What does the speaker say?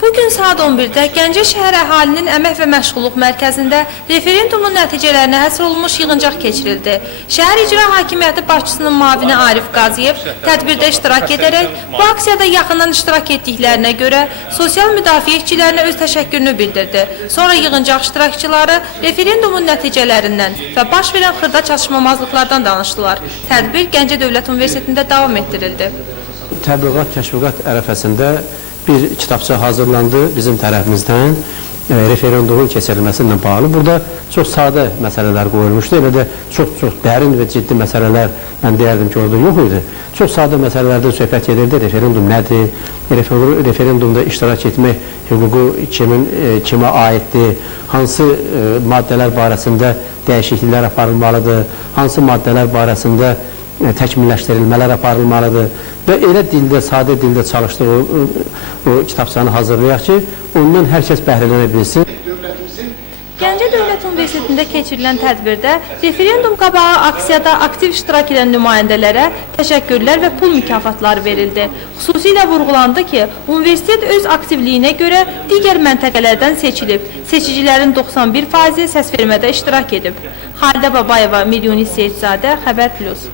Bugün saat 11-də Gəncə şəhər əhalinin əmək və məşğulluq mərkəzində referendumun nəticələrinə həsr olunmuş yığıncaq keçirildi. Şəhər İcra Hakimiyyəti başçısının müavini Arif Qaziyev tədbirdə iştirak edərək bu aksiyada yaxından iştirak etdiklərinə görə sosial müdafiə işçilərinə öz təşəkkürünü bildirdi. Sonra yığıncaq iştirakçıları referendumun nəticələrindən və baş verən xırda çatışmamazlıqlardan danışdılar. Tədbir Gəncə Dövlət Universitetində davam etdirildi. Təbliğat, təşviqat ərəfəsində bir kitabça hazırlandı bizim tərəfimizdən referendumun keçirilməsi ilə bağlı. Burada çox sadə məsələlər qoyulmuşdu. Elə də çox dərin və ciddi məsələlər, mən deyərdim ki, orada yox idi. Çox sadə məsələlərdən söhbət edirdi. Referendum nədir? Referendumda iştirak etmək hüququ kimə aiddir? Hansı maddələr barəsində dəyişikliklər aparılmalıdır? Hansı maddələr barəsində təkmilləşdirilmələr aparılmalıdır və elə dildə, sadə dildə çalışdığı o kitabçanı hazırlayaq ki, ondan hər kəs bəhrələnə bilsin. Gəncə Dövlət Universitetində keçirilən tədbirdə referendum qabağı aksiyada aktiv iştirak edən nümayəndələrə təşəkkürlər və pul mükafatları verildi. Xüsusilə vurğulandı ki, universitet öz aktivliyinə görə digər məntəqələrdən seçilib. Seçicilərin 91%-i səsvermədə iştirak edib. Xalidə Babayeva, Milyunis Seyidzadə, Xəbər Plus.